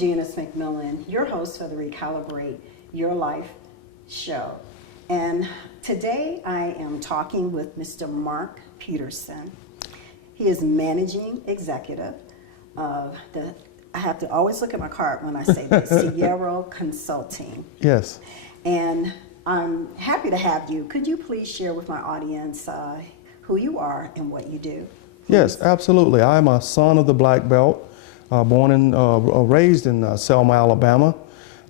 Janice McMillian, your host for the Recalibrate Your Life show. And today I am talking with Mr. Mark Peterson. He is managing executive of the, I have to always look at my card when I say this, Sierra Consulting. Yes. And I'm happy to have you. Could you please share with my audience who you are and what you do? Yes, absolutely. I'm a son of the Black Belt, born and raised in Selma, Alabama.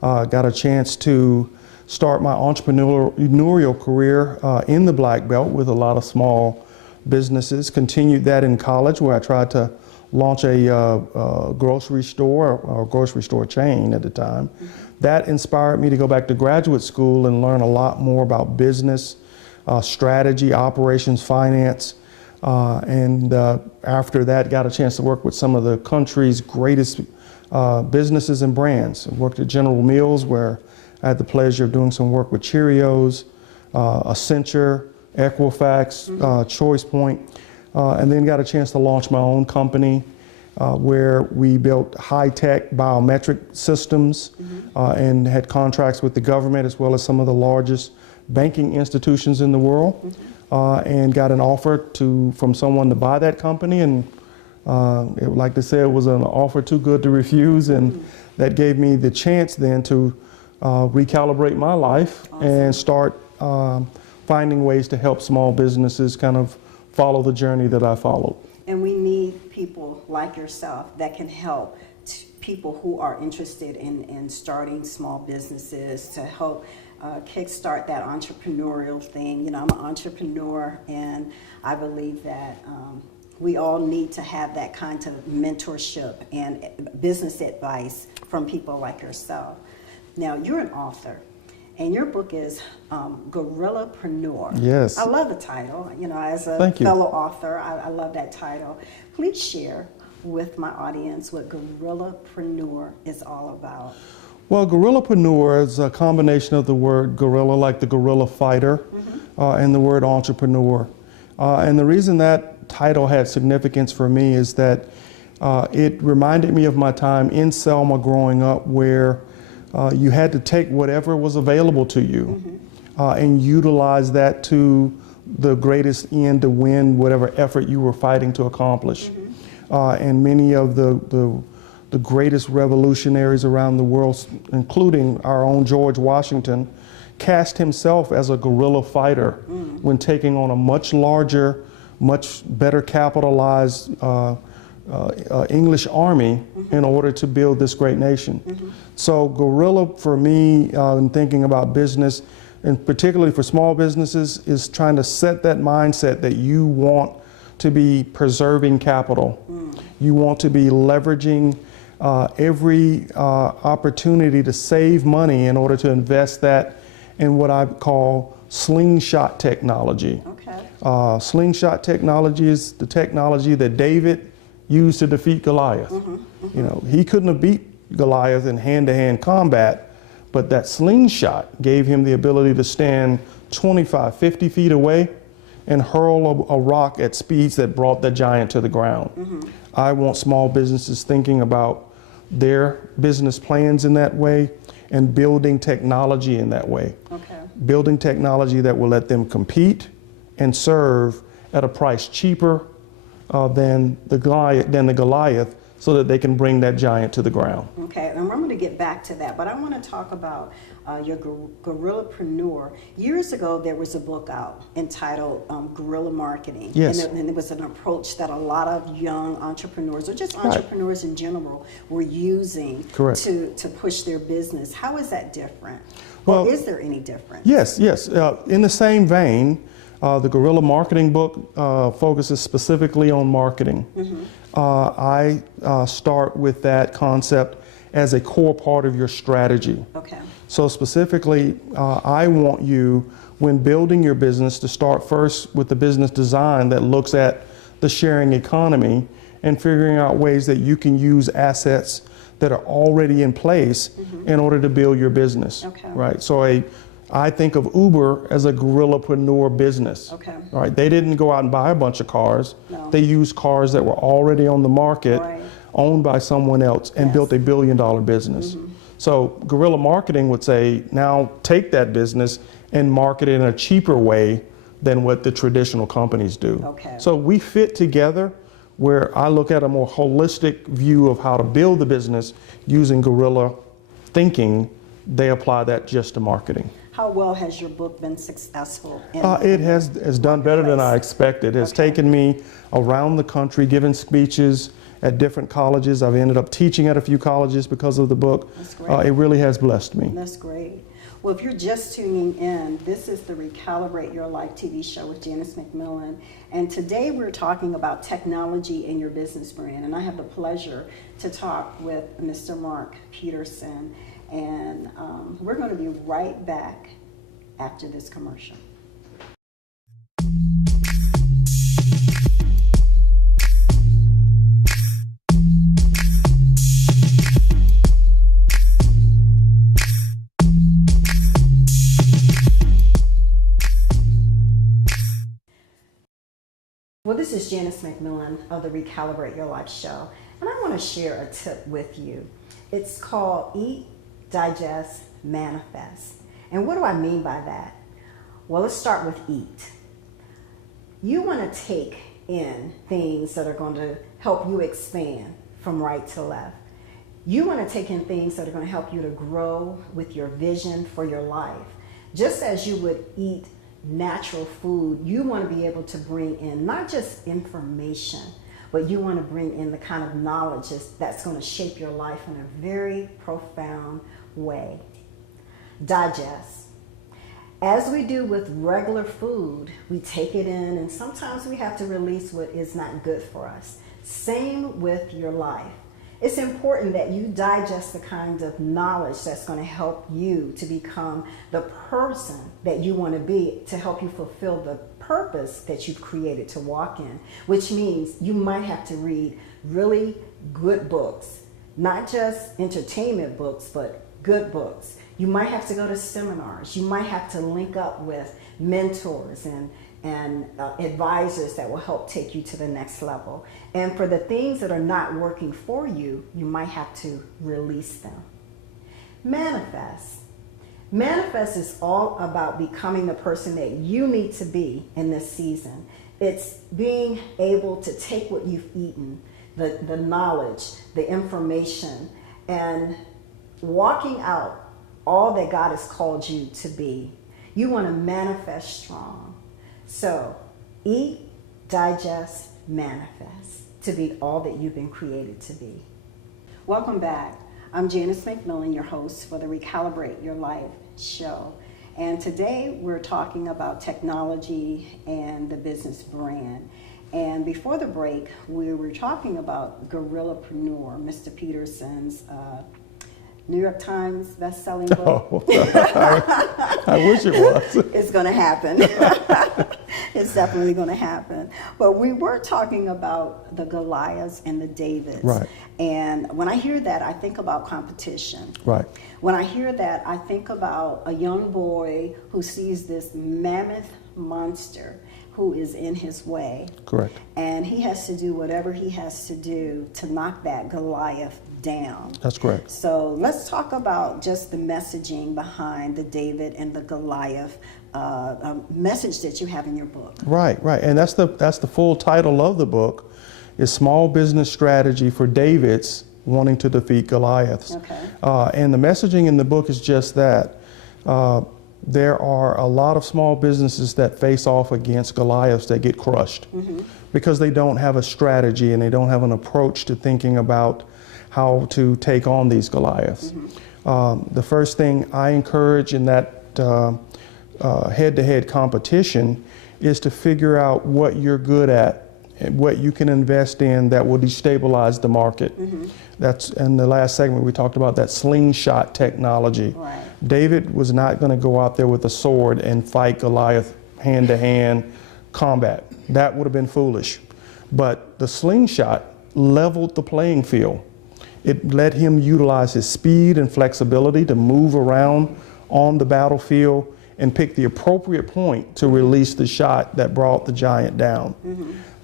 Got a chance to start my entrepreneurial career in the Black Belt with a lot of small businesses. Continued that in college, where I tried to launch a grocery store, or grocery store chain at the time. That inspired me to go back to graduate school and learn a lot more about business, strategy, operations, finance. And after that, got a chance to work with some of the country's greatest businesses and brands. I worked at General Mills, where I had the pleasure of doing some work with Cheerios, Accenture, Equifax, Choice Point, and then got a chance to launch my own company where we built high-tech biometric systems and had contracts with the government as well as some of the largest banking institutions in the world. And got an offer from someone to buy that company, and like they say, it was an offer too good to refuse, and that gave me the chance then to recalibrate my life and start finding ways to help small businesses kind of follow the journey that I followed. And we need people like yourself that can help people who are interested in starting small businesses to help kickstart that entrepreneurial thing. You know, I'm an entrepreneur, and I believe that we all need to have that kind of mentorship and business advice from people like yourself. Now, you're an author, and your book is Gorillapreneur. Yes. I love the title. You know, as a fellow author, I love that title. Please share with my audience what Gorillapreneur is all about. Well, Gorillapreneur is a combination of the word gorilla, like the gorilla fighter, and the word entrepreneur. And the reason that title had significance for me is that it reminded me of my time in Selma growing up, where you had to take whatever was available to you and utilize that to the greatest end to win whatever effort you were fighting to accomplish. And many of the greatest revolutionaries around the world, including our own George Washington, cast himself as a guerrilla fighter when taking on a much larger, much better capitalized English army in order to build this great nation. So guerrilla for me, in thinking about business, and particularly for small businesses, is trying to set that mindset that you want to be preserving capital. You want to be leveraging every opportunity to save money in order to invest that in what I call slingshot technology. Slingshot technology is the technology that David used to defeat Goliath. You know, he couldn't have beat Goliath in hand-to-hand combat, but that slingshot gave him the ability to stand 25, 50 feet away and hurl a rock at speeds that brought the giant to the ground. I want small businesses thinking about their business plans in that way and building technology in that way. Building technology that will let them compete and serve at a price cheaper than the Goliath, so that they can bring that giant to the ground. Okay, and I'm going to get back to that, but I want to talk about your Gorillapreneur. Years ago, there was a book out entitled Guerrilla Marketing. Yes. And it was an approach that a lot of young entrepreneurs, or just entrepreneurs in general, were using to push their business. How is that different? Well, or is there any difference? Yes. In the same vein, the Guerrilla Marketing book focuses specifically on marketing. I start with that concept as a core part of your strategy. So specifically, I want you, when building your business, to start first with the business design that looks at the sharing economy and figuring out ways that you can use assets that are already in place in order to build your business. Right? So I think of Uber as a guerrillapreneur business. Right? They didn't go out and buy a bunch of cars. They used cars that were already on the market owned by someone else and Yes. built a billion-dollar business. So guerrilla marketing would say, now take that business and market it in a cheaper way than what the traditional companies do. Okay. So we fit together where I look at a more holistic view of how to build the business using guerrilla thinking. They apply that just to marketing. How well has your book been successful? It has done better than I expected. It has Okay. taken me around the country, giving speeches at different colleges. I've ended up teaching at a few colleges because of the book. That's great. It really has blessed me. That's great. Well, if you're just tuning in, this is the Recalibrate Your Life TV show with Janice McMillian. And today we're talking about technology in your business brand. And I have the pleasure to talk with Mr. Mark Peterson. And we're going to be right back after this commercial. Well, this is Janice McMillian of the Recalibrate Your Life show, and I want to share a tip with you. It's called Eat, Digest, Manifest. And what do I mean by that? Well, let's start with eat. You want to take in things that are going to help you expand from right to left. You want to take in things that are going to help you to grow with your vision for your life. Just as you would eat natural food, you want to be able to bring in not just information, but you want to bring in the kind of knowledge that's going to shape your life in a very profound way. Digest. As we do with regular food, we take it in and sometimes we have to release what is not good for us. Same with your life. It's important that you digest the kind of knowledge that's going to help you to become the person that you want to be, to help you fulfill the purpose that you've created to walk in, which means you might have to read really good books, not just entertainment books, but good books. You might have to go to seminars. You might have to link up with mentors and advisors that will help take you to the next level. And for the things that are not working for you, you might have to release them. Manifest. Manifest is all about becoming the person that you need to be in this season. It's being able to take what you've eaten, the knowledge, the information, and walking out all that God has called you to be. You want to manifest strong. So, eat, digest, manifest to be all that you've been created to be. Welcome back. I'm Janice McMillian, your host for the Recalibrate Your Life show. And today we're talking about technology and the business brand. And before the break, we were talking about Guerrillapreneur, Mr. Peterson's New York Times best-selling book. Oh, I wish it was. It's going to happen. It's definitely going to happen. But we were talking about the Goliaths and the Davids. Right. And when I hear that, I think about competition. Right. When I hear that, I think about a young boy who sees this mammoth monster who is in his way. Correct. And he has to do whatever he has to do to knock that Goliath down. That's correct. So let's talk about just the messaging behind the David and the Goliath message that you have in your book. Right. And that's the full title of the book, is Small Business Strategy for Davids Wanting to Defeat Goliaths. Okay. And the messaging in the book is just that. There are a lot of small businesses that face off against Goliaths that get crushed because they don't have a strategy and they don't have an approach to thinking about how to take on these Goliaths. The first thing I encourage in that head-to-head competition is to figure out what you're good at, what you can invest in that will destabilize the market. That's in the last segment we talked about that slingshot technology. Right. David was not going to go out there with a sword and fight Goliath hand-to-hand combat. That would have been foolish. But the slingshot leveled the playing field. It let him utilize his speed and flexibility to move around on the battlefield and pick the appropriate point to release the shot that brought the giant down.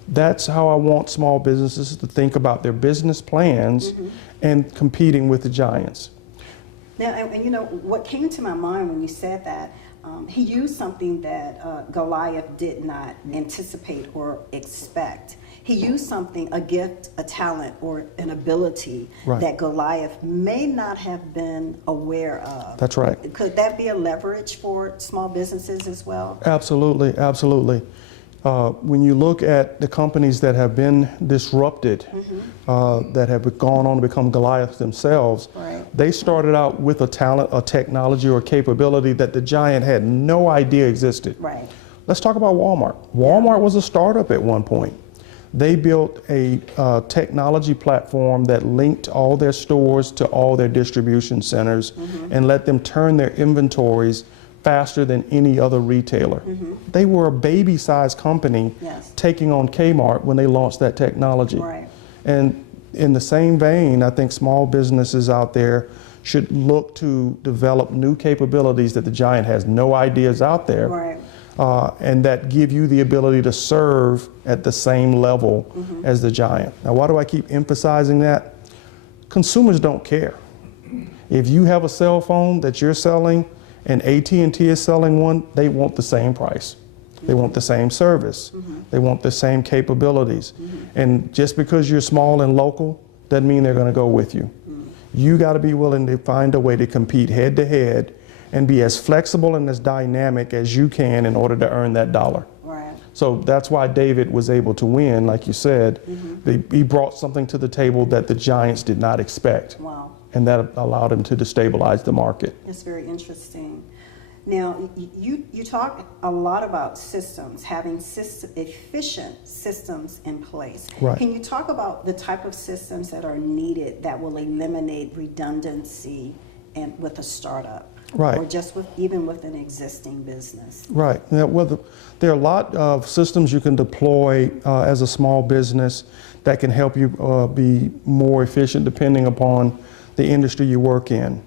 That's how I want small businesses to think about their business plans and competing with the giants. Now, and you know, what came to my mind when you said that, he used something that Goliath did not anticipate or expect. He used something, a gift, a talent, or an ability that Goliath may not have been aware of. That's right. Could that be a leverage for small businesses as well? Absolutely, absolutely. When you look at the companies that have been disrupted, that have gone on to become Goliaths themselves, they started out with a talent, a technology, or a capability that the giant had no idea existed. Right. Let's talk about Walmart. Walmart was a startup at one point. They built a technology platform that linked all their stores to all their distribution centers and let them turn their inventories faster than any other retailer. They were a baby-sized company taking on Kmart when they launched that technology. Right. And in the same vein, I think small businesses out there should look to develop new capabilities that the giant has no ideas out there. Right. And that give you the ability to serve at the same level as the giant. Now, why do I keep emphasizing that? Consumers don't care. If you have a cell phone that you're selling and AT&T is selling one, they want the same price. They want the same service. They want the same capabilities. And just because you're small and local doesn't mean they're going to go with you. You got to be willing to find a way to compete head to head and be as flexible and as dynamic as you can in order to earn that dollar. Right. So that's why David was able to win, like you said. He brought something to the table that the giants did not expect. Wow. And that allowed him to destabilize the market. It's very interesting. Now, you talk a lot about systems, having efficient systems in place. Right. Can you talk about the type of systems that are needed that will eliminate redundancy and with a startup? Right. Or just even with an existing business? Right. Now, well, there are a lot of systems you can deploy as a small business that can help you be more efficient depending upon the industry you work in.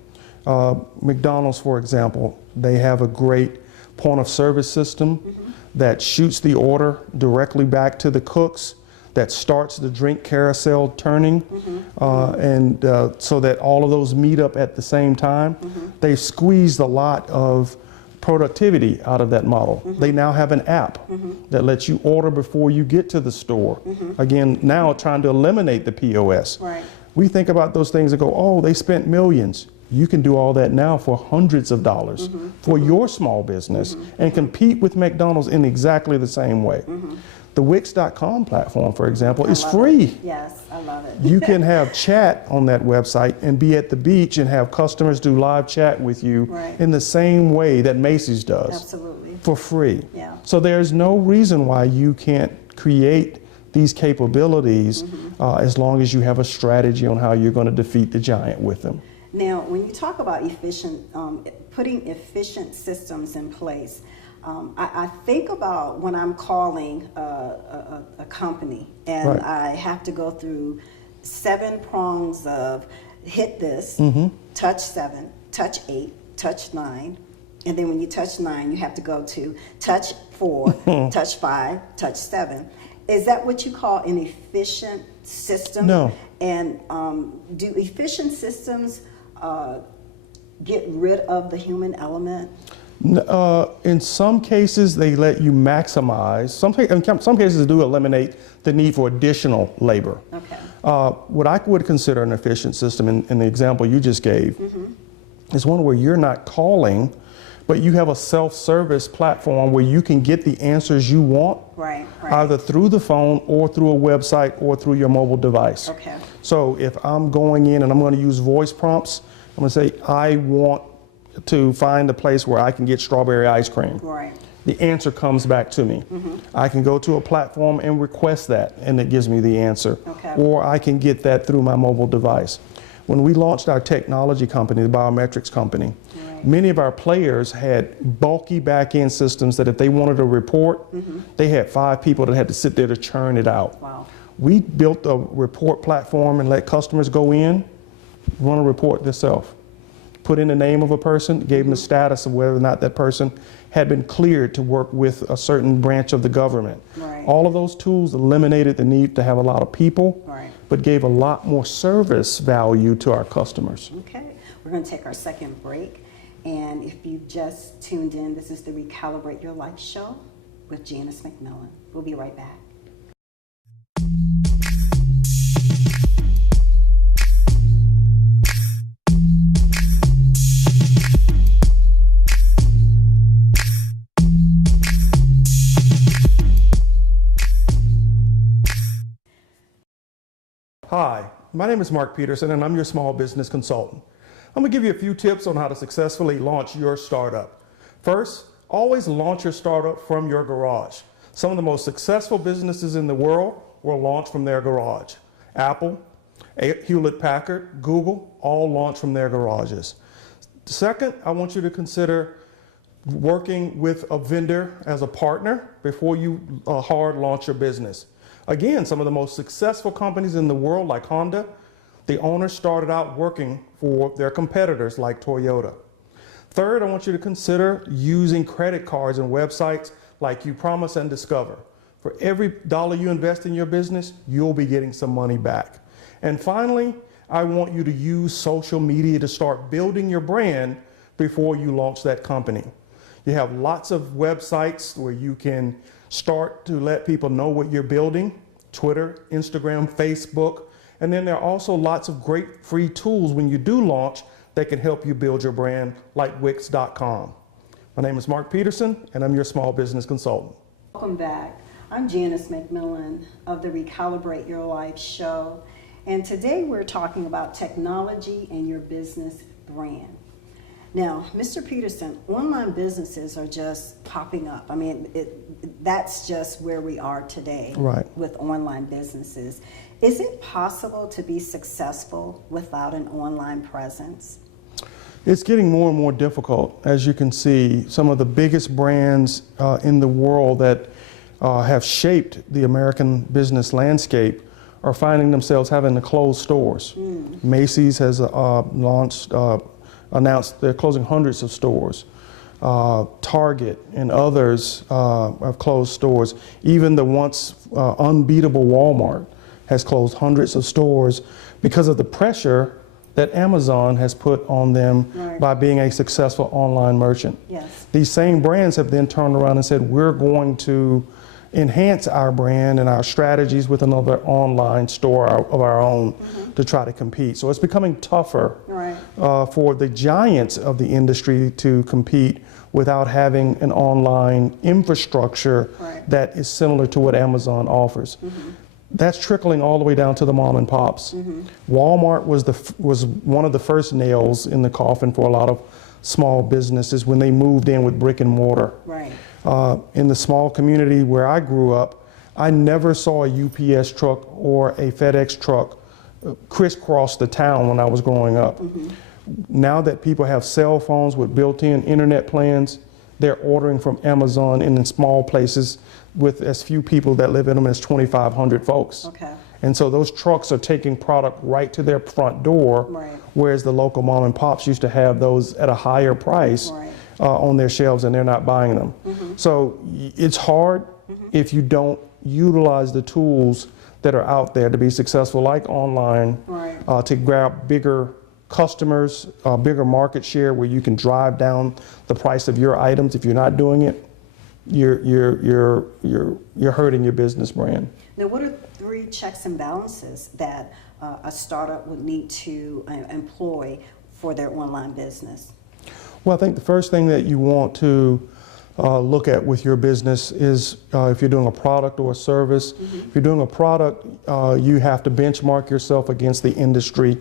McDonald's, for example, they have a great point of service system that shoots the order directly back to the cooks, that starts the drink carousel turning, and so that all of those meet up at the same time. They've squeezed a lot of productivity out of that model. They now have an app that lets you order before you get to the store. Again, now trying to eliminate the POS. Right. We think about those things and go, oh, they spent millions. You can do all that now for hundreds of dollars for your small business and compete with McDonald's in exactly the same way. The Wix.com platform, for example, is free. Yes, I love it. You can have chat on that website and be at the beach and have customers do live chat with you in the same way that Macy's does. Absolutely. For free. Yeah. So there's no reason why you can't create these capabilities as long as you have a strategy on how you're going to defeat the giant with them. Now, when you talk about putting efficient systems in place, I think about when I'm calling a company and I have to go through 7 prongs of hit this, touch 7, touch 8, touch 9, and then when you touch 9, you have to go to touch 4, touch 5, touch 7. Is that what you call an efficient system? No. And do efficient systems get rid of the human element? In some cases, they let you maximize. In some cases, they do eliminate the need for additional labor. Okay. What I would consider an efficient system in the example you just gave is one where you're not calling, but you have a self-service platform where you can get the answers you want, either through the phone or through a website or through your mobile device. Okay. So if I'm going in and I'm going to use voice prompts, I'm going to say, I want to find a place where I can get strawberry ice cream. Right. The answer comes back to me. I can go to a platform and request that, and it gives me the answer. Okay. Or I can get that through my mobile device. When we launched our technology company, the biometrics company, many of our players had bulky back-end systems that if they wanted a report, they had 5 people that had to sit there to churn it out. Wow. We built a report platform and let customers go in, run a report themselves. Put in the name of a person, gave them the status of whether or not that person had been cleared to work with a certain branch of the government. Right. All of those tools eliminated the need to have a lot of people, Right. but gave a lot more service value to our customers. Okay, we're going to take our second break. And if you've just tuned in, this is the Recalibrate Your Life show with Janice McMillian. We'll be right back. Hi, my name is Mark Peterson, and I'm your small business consultant. I'm going to give you a few tips on how to successfully launch your startup. First, always launch your startup from your garage. Some of the most successful businesses in the world were launched from their garage. Apple, Hewlett-Packard, Google, all launched from their garages. Second, I want you to consider working with a vendor as a partner before you hard launch your business. Again, some of the most successful companies in the world, like Honda, the owners started out working for their competitors like Toyota. Third, I want you to consider using credit cards and websites like You Promise and Discover. For every dollar you invest in your business, you'll be getting some money back. And finally, I want you to use social media to start building your brand before you launch that company. You have lots of websites where you can start to let people know what you're building: Twitter, Instagram, Facebook. And then there are also lots of great free tools when you do launch that can help you build your brand, like Wix.com. My name is Mark Peterson, and I'm your small business consultant. Welcome back. I'm Janice McMillian of the Recalibrate Your Life show. And today we're talking about technology and your business brand. Now, Mr. Peterson, online businesses are just popping up. I mean, that's just where we are today, Right, with online businesses. Is it possible to be successful without an online presence? It's getting more and more difficult. As you can see, some of the biggest brands in the world that have shaped the American business landscape are finding themselves having to close stores. Macy's has announced they're closing hundreds of stores. Target and others have closed stores. Even the once unbeatable Walmart has closed hundreds of stores because of the pressure that Amazon has put on them by being a successful online merchant. Yes. These same brands have then turned around and said, we're going to enhance our brand and our strategies with another online store of our own to try to compete. So it's becoming tougher for the giants of the industry to compete without having an online infrastructure that is similar to what Amazon offers. That's trickling all the way down to the mom and pops. Walmart was one of the first nails in the coffin for a lot of small businesses when they moved in with brick and mortar. In the small community where I grew up, I never saw a UPS truck or a FedEx truck crisscross the town when I was growing up. Now that people have cell phones with built-in internet plans, they're ordering from Amazon in small places with as few people that live in them as 2,500 folks. And so those trucks are taking product right to their front door, whereas the local mom and pops used to have those at a higher price on their shelves, and they're not buying them. So it's hard if you don't utilize the tools that are out there to be successful, like online, to grab bigger customers, bigger market share where you can drive down the price of your items. If you're not doing it, you're hurting your business brand. Now, what are 3 checks and balances that a startup would need to employ for their online business? Well, I think the first thing that you want to look at with your business is if you're doing a product or a service. If you're doing a product, you have to benchmark yourself against the industry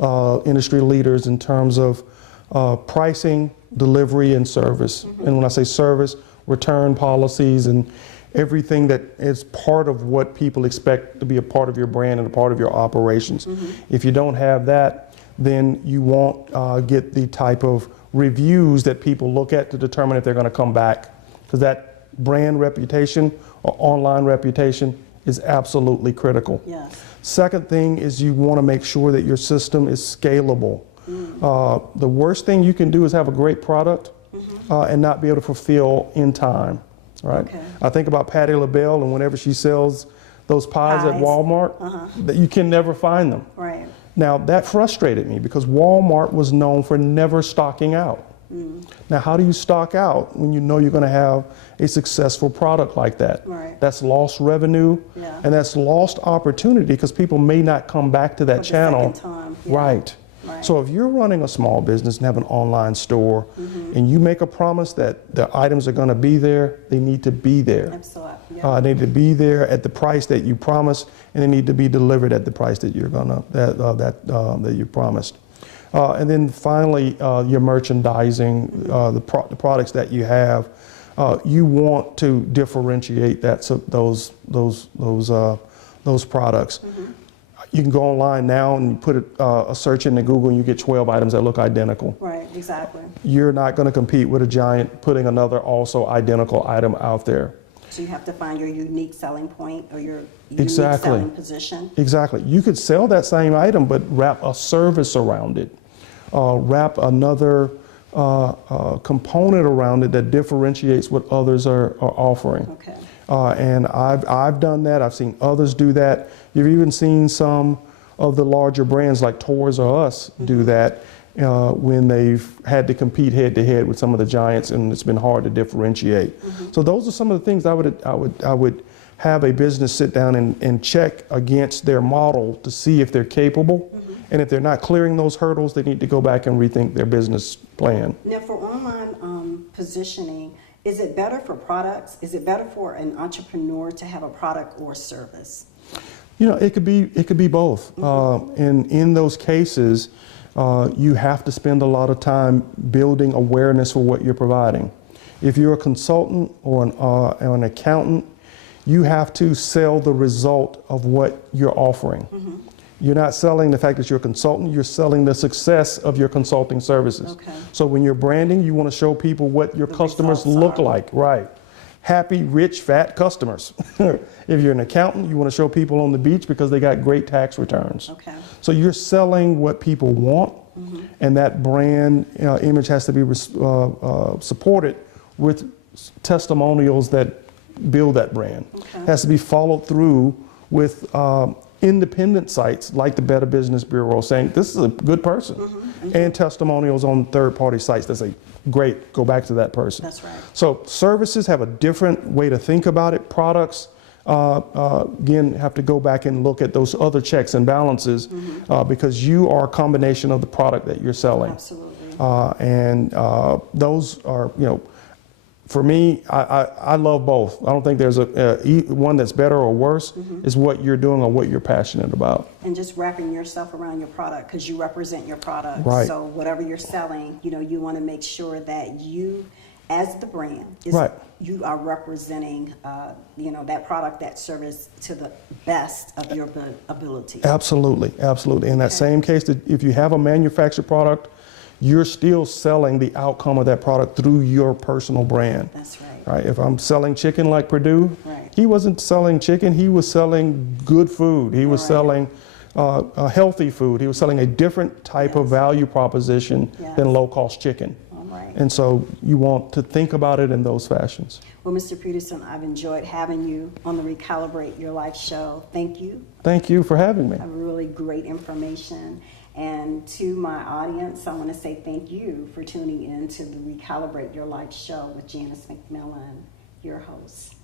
leaders in terms of pricing, delivery, and service. And when I say service, return policies and everything that is part of what people expect to be a part of your brand and a part of your operations. If you don't have that, then you won't get the type of reviews that people look at to determine if they're going to come back, because that brand reputation or online reputation is absolutely critical. Second thing is you want to make sure that your system is scalable. The worst thing you can do is have a great product and not be able to fulfill in time. right? Okay. I think about Patti LaBelle, and whenever she sells those pies at Pies. Walmart, that you can never find them. Right. Now, that frustrated me because Walmart was known for never stocking out. Now, how do you stock out when you know you're going to have a successful product like that? Right. That's lost revenue, Yeah. and that's lost opportunity because people may not come back to that For the channel. second time, yeah. Right. Right. So if you're running a small business and have an online store, and you make a promise that the items are going to be there, they need to be there. Absolutely. Yeah. They need to be there at the price that you promised, and they need to be delivered at the price that you're gonna that you promised. And then finally, your merchandising, the products that you have, you want to differentiate those products. You can go online now and put a search into Google, and you get 12 items that look identical. Right. Exactly. You're not going to compete with a giant putting another also identical item out there. So you have to find your unique selling point or your unique Exactly. selling position. Exactly. You could sell that same item, but wrap a service around it. Wrap another component around it that differentiates what others are offering. Okay. And I've done that. I've seen others do that. You've even seen some of the larger brands like Toys R Us do that when they've had to compete head to head with some of the giants, and it's been hard to differentiate. So those are some of the things I would have a business sit down and check against their model to see if they're capable. And if they're not clearing those hurdles, they need to go back and rethink their business plan. Now, for online positioning, is it better for products? Is it better for an entrepreneur to have a product or service? You know, it could be both. And in those cases, you have to spend a lot of time building awareness for what you're providing. If you're a consultant or an accountant, you have to sell the result of what you're offering. You're not selling the fact that you're a consultant, you're selling the success of your consulting services. Okay. So when you're branding, you want to show people what your The customers results look are. like, right? Happy, rich, fat customers. If you're an accountant, you want to show people on the beach because they got great tax returns. Okay. So you're selling what people want, and that brand image has to be supported with testimonials that build that brand. Okay. It has to be followed through with independent sites like the Better Business Bureau saying this is a good person, and testimonials on third-party sites that say, great, go back to that person. That's right. So services have a different way to think about it. Products, again, have to go back and look at those other checks and balances because you are a combination of the product that you're selling. Absolutely. And those are, you know, for me, I love both. I don't think there's one that's better or worse. It's what you're doing or what you're passionate about. And just wrapping yourself around your product because you represent your product. Right. So whatever you're selling, you know, you want to make sure that you, as the brand, Right. you are representing, you know, that product, that service to the best of your ability. Absolutely, absolutely. In that same case, that if you have a manufactured product, you're still selling the outcome of that product through your personal brand. That's right. Right? If I'm selling chicken like Purdue, Right. he wasn't selling chicken, he was selling good food. He was Right. selling healthy food. He was selling a different type of Yes. value proposition Yes. than low-cost chicken. All right. And so you want to think about it in those fashions. Well, Mr. Peterson, I've enjoyed having you on the Recalibrate Your Life show. Thank you. Thank you for having me. Really great information. And to my audience, I want to say thank you for tuning in to the Recalibrate Your Life show with Janice McMillian, your host.